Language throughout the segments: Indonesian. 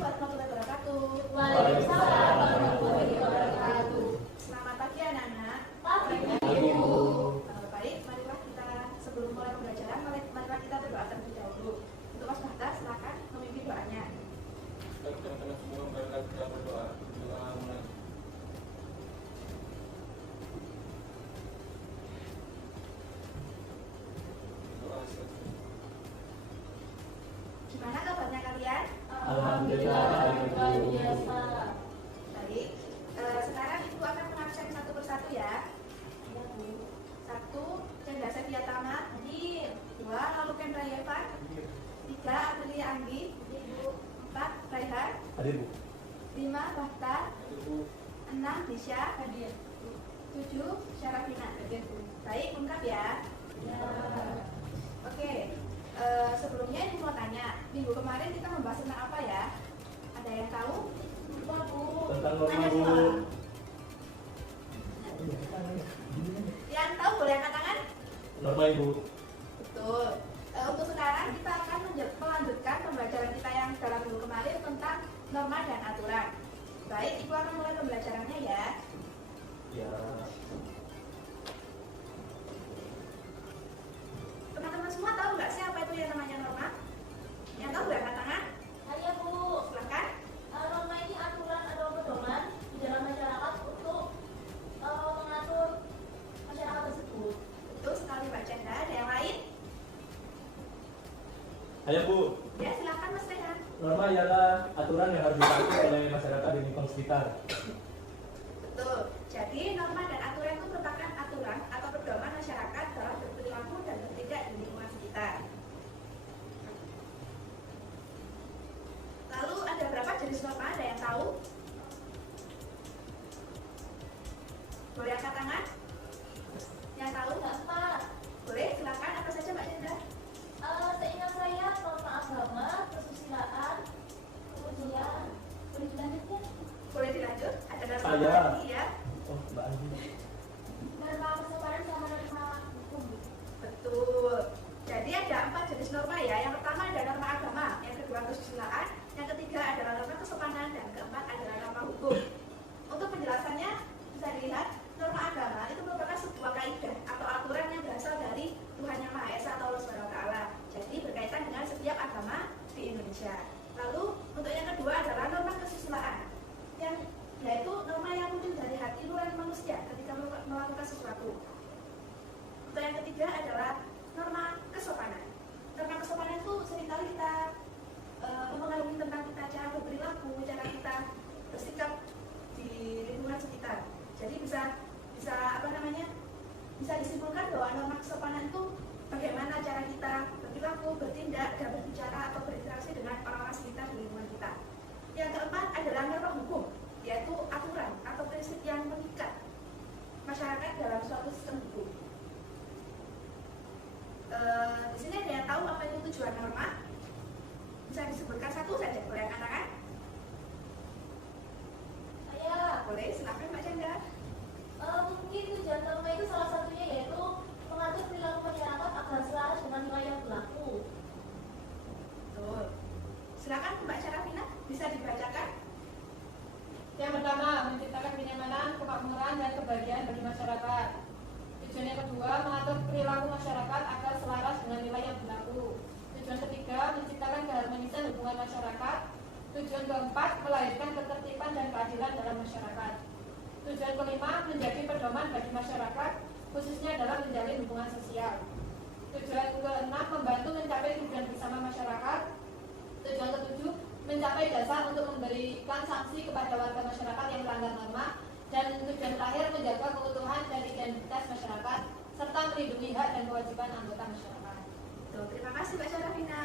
warahmatullahi wabarakatuh. Waalaikumsalam warahmatullahi wabarakatuh. Selamat pagi anak-anak. Pagi, Ibu. Baik, marilah kita sebelum mulai pembelajaran, marilah kita berdoa terlebih dahulu. Untuk Mas Bahta, silakan memimpin doanya. Baik, teman-teman semua, marilah kita berdoa. Doa mulai. Doa selesai. Gimana kabarnya kalian? Alhamdulillah, luar biasa. Baik. Sekarang Ibu akan mengabsen satu persatu ya. Ya, Bu. 1. Cendra Seviatama. Hadir. 2. Lalu Kendra Yevan. 3. Aprilia Anggi. Hadir, Bu. 4. Raihan. Hadir, Bu. 5. Bahta. Ibu, 6. Disha. Hadir. 7. Syarafina. Hadir, Bu. Baik, lengkap ya. Ya. Oke, sebelumnya ini mau tanya, minggu kemarin kita membahas tentang apa ya? Ada yang tahu? Lupa, Bu. Tentang norma, Tanya Bu. semua. Yang tahu boleh angkat tangan? Norma, Ibu. Betul. Untuk sekarang kita akan melanjutkan pembelajaran kita yang dalam minggu kemarin tentang norma dan aturan. Baik, Ibu akan mulai pembelajarannya ya. Ya. Teman-teman semua tahu nggak sih apa itu yang namanya norma? Yang tahu boleh angkat tangan? Ayo, Bu. Silakan. Norma ini aturan atau pedoman di dalam masyarakat untuk mengatur masyarakat tersebut. Betul sekali Mbak Cendra. Ada yang lain? Ayo, Bu. Ya, silakan Mas Rehan. Norma ialah aturan yang harus dipatuhi oleh masyarakat di lingkungan sekitar. Betul. Jadi norma dan aturan itu merupakan aturan atau pedoman masyarakat dalam berperilaku dan bertindak di lingkungan sekitar. Lalu ada berapa jenis norma? Ada yang tahu? Boleh angkat tangan? Yang tahu? Nggak sempat. Boleh, silakan. Apa saja Mbak Cendra? Seingat saya norma agama, kesusilaan, kemudian boleh dilanjutkan? Boleh dilanjut? Ada norma Saya. lagi ya? Oh, Mbak Andi. Norma kesopanan sama norma hukum. Betul. Jadi ada 4 jenis norma ya. Yang pertama ada norma agama, yang kedua kesusilaan, yang ketiga adalah norma kesopanan, dan keempat adalah norma hukum. Untuk penjelasannya bisa dilihat norma agama itu merupakan sebuah kaidah atau aturan yang berasal dari Tuhan Yang Maha Esa atau Allah Subhanahu wa Ta'ala. Jadi berkaitan dengan setiap agama di Indonesia. Lalu untuk yang kedua adalah norma kesusilaan, yang yaitu norma yang muncul dari hati nurani manusia ketika melakukan sesuatu. Untuk yang ketiga adalah norma kesopanan. Norma kesopanan itu seringkali kita mempengaruhi tentang kita cara berperilaku, cara kita bersikap di lingkungan sekitar. Jadi bisa bisa disimpulkan bahwa norma kesopanan itu bagaimana cara kita berperilaku, bertindak, dan berbicara atau berinteraksi dengan orang-orang sekitar di lingkungan kita. Yang keempat adalah norma hukum, yaitu aturan atau prinsip yang mengikat masyarakat dalam suatu sistem hukum. Di sini ada yang tahu apa itu tujuan norma? Bisa disebutkan satu saja, boleh angkat tangan? Saya Boleh, silakan Mbak Chandra. mungkin tujuan norma itu salah satunya yaitu mengatur perilaku masyarakat agar selaras dengan nilai yang berlaku. Betul. Silakan Mbak Syarafina, bisa dibacakan? Yang pertama, menciptakan kenyamanan, kemakmuran, dan kebahagiaan bagi masyarakat. Tujuan yang kedua, mengatur perilaku masyarakat agar selaras dengan nilai yang berlaku. Tujuan ketiga, menciptakan keharmonisan hubungan masyarakat. Tujuan keempat, melahirkan ketertiban dan keadilan dalam masyarakat. Tujuan kelima, menjadi pedoman bagi masyarakat, khususnya dalam menjalin hubungan sosial. Tujuan keenam, membantu mencapai tujuan bersama masyarakat. Tujuan ketujuh, mencapai dasar untuk memberikan sanksi kepada warga masyarakat yang melanggar norma. Dan tujuan terakhir, menjaga keutuhan dan identitas masyarakat, serta melindungi hak dan kewajiban anggota masyarakat. Tuh, terima kasih Mbak Syarafina.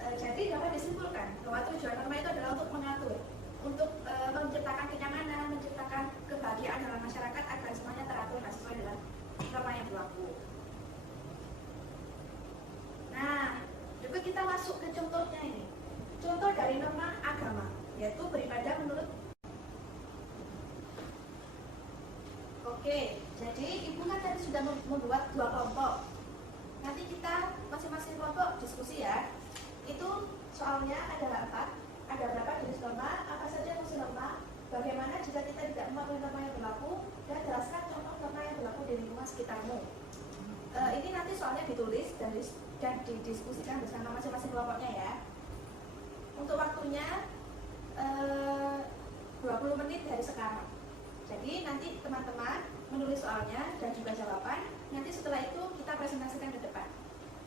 Jadi dapat disimpulkan bahwa tujuan norma itu adalah untuk mengatur, untuk menciptakan kenyamanan, menciptakan kebahagiaan dalam masyarakat agar semuanya teratur dan sesuai dengan norma yang berlaku. Nah, berikut kita masuk ke contohnya ini. Contoh dari norma agama, yaitu beribadah menurut. Oke, jadi Ibu kan tadi sudah membuat 2 kelompok. Nanti kita masing-masing kelompok diskusi ya. Itu soalnya adalah 4. Ada berapa jenis norma? Apa saja fungsi norma? Bagaimana jika kita tidak mematuhi norma yang berlaku? Dan jelaskan contoh norma yang berlaku di lingkungan sekitarmu. Ini nanti soalnya ditulis dan didiskusikan bersama masing-masing kelompoknya ya. Untuk waktunya 20 menit dari sekarang. Jadi nanti teman-teman menulis soalnya dan juga jawaban. Nanti setelah itu kita presentasikan ke depan.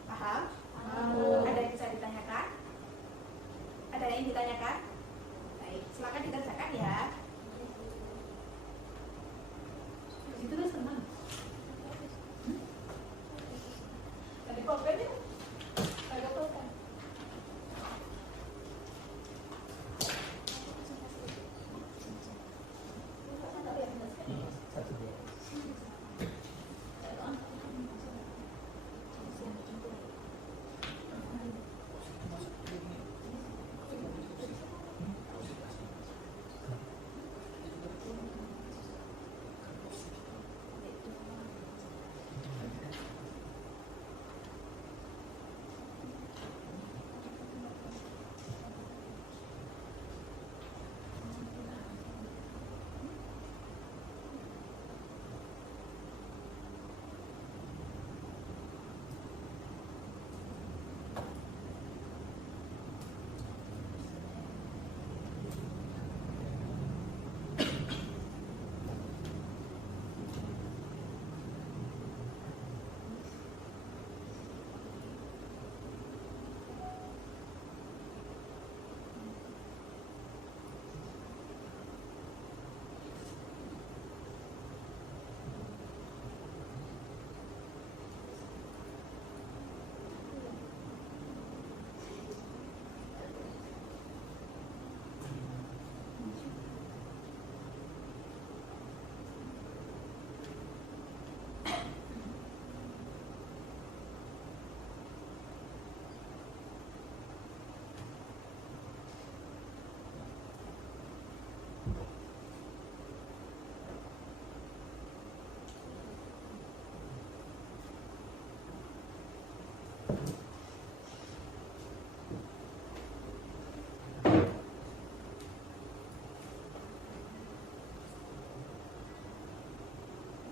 Paham? Ada yang bisa ditanyakan? Ada yang ditanyakan? Baik, silakan dikerjakan ya. Ditulis tenang. Tadi pulpen ya? Ada pulpen.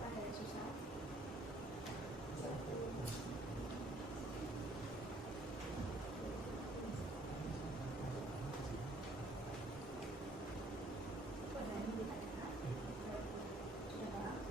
Ada yang susah? Ada yang ditanyakan? Sudah.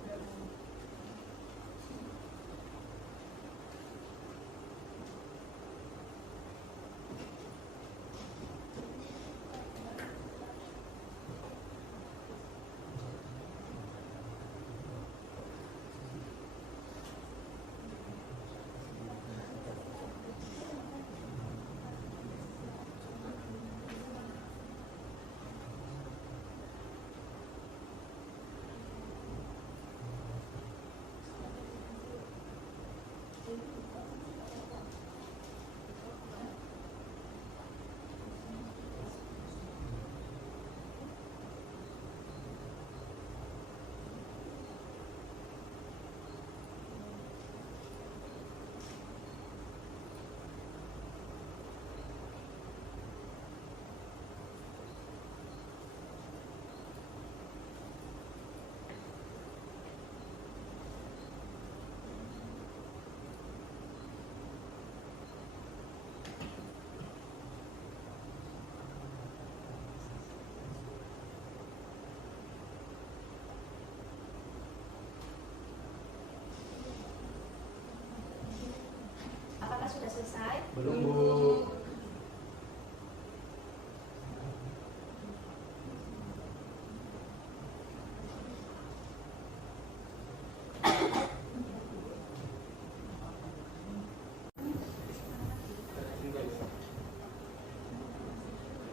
Apakah sudah selesai? Belum, Bu.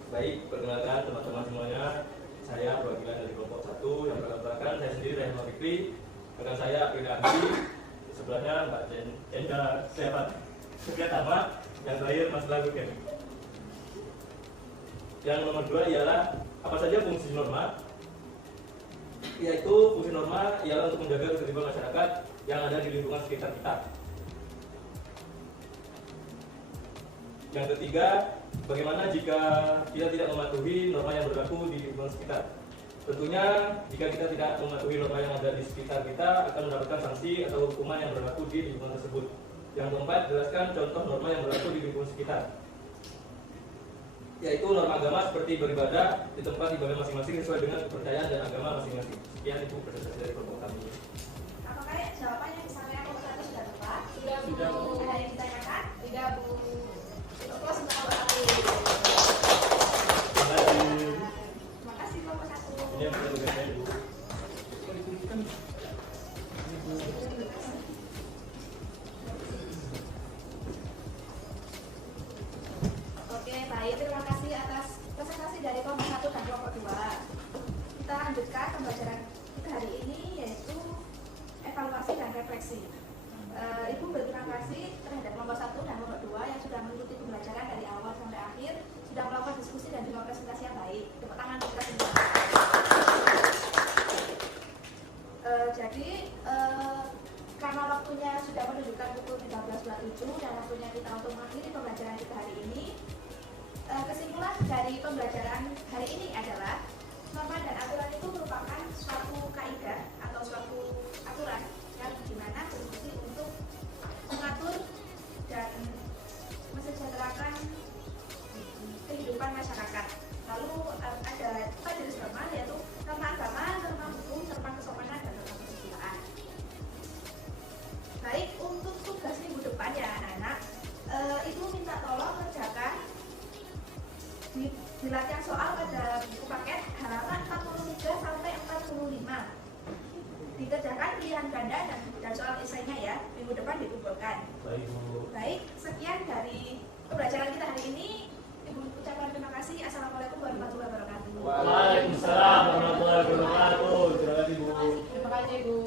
Baik, perkenalkan teman-teman semuanya. Saya perwakilan dari kelompok 1 yang beranggotakan saya sendiri Rahmat Fikri, rekan saya Frida Andi, sebelahnya Mbak Jenda Sukyatama, yang terakhir Mas Lagu Ken. Yang nomor 2 ialah apa saja fungsi norma? Yaitu fungsi norma ialah untuk menjaga ketertiban masyarakat yang ada di lingkungan sekitar kita. Yang ketiga, bagaimana jika kita tidak mematuhi norma yang berlaku di lingkungan sekitar. Tentunya jika kita tidak mematuhi norma yang ada di sekitar kita akan mendapatkan sanksi atau hukuman yang berlaku di lingkungan tersebut. Yang keempat, jelaskan contoh norma yang berlaku di lingkungan sekitar, yaitu norma agama seperti beribadah di tempat ibadah masing-masing sesuai dengan kepercayaan dan agama masing-masing. Sekian Ibu presentasi dari kelompok kami. Apakah jawabannya disampaikan kelompok 1 sudah tepat? Sudah, Bu. Ada yang ditanyakan? Tidak, Bu. Untuk close untuk kelompok 1. Terima kasih. Terima kasih kelompok 1. Ini yang kita tugasnya Ibu. Oke, baik. Terima kasih atas presentasi dari kelompok 1 dan kelompok 2. Kita lanjutkan pembelajaran kita hari ini, yaitu evaluasi dan refleksi. Ibu berterima kasih terhadap kelompok 1 dan kelompok 2 yang sudah mengikuti pembelajaran dari awal sampai akhir, sudah melakukan diskusi dan juga presentasi yang baik. Tepuk tangan untuk kita semua. Jadi karena waktunya sudah menunjukkan pukul 13.27 dan waktunya kita untuk mengakhiri pembelajaran kita hari ini, kesimpulan dari pembelajaran hari ini adalah norma dan aturan itu merupakan suatu kaidah atau suatu aturan yang dimana berfungsi untuk mengatur dan mensejahterakan kehidupan masyarakat. Lalu ada 4 jenis norma, yaitu norma agama, norma hukum, norma kesopanan, dan norma kesusilaan. Baik, untuk tugas minggu depan ya anak-anak, Ibu minta tolong kerjakan di latihan soal pada buku paket halaman 43 sampai 45. Dikerjakan pilihan ganda dan soal esainya ya, minggu depan dikumpulkan. Baik Bu. Baik, sekian dari pembelajaran kita hari ini. Ibu ucapkan terima kasih. Assalamualaikum warahmatullahi wabarakatuh. Waalaikumsalam warahmatullahi wabarakatuh. Terima kasih Bu. Terima kasih, Bu.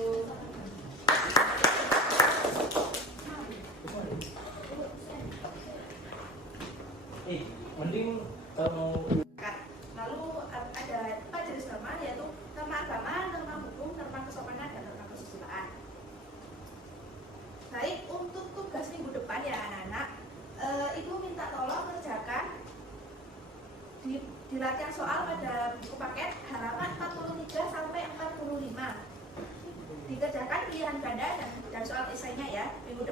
Mending kalau Lalu ada 4 jenis norma, yaitu norma agama, norma hukum, norma kesopanan, dan norma kesusilaan. Baik, untuk tugas minggu depan ya anak-anak, Ibu minta tolong kerjakan di latihan soal pada buku paket halaman 43 sampai 45. Dikerjakan pilihan ganda dan soal esainya ya, minggu depan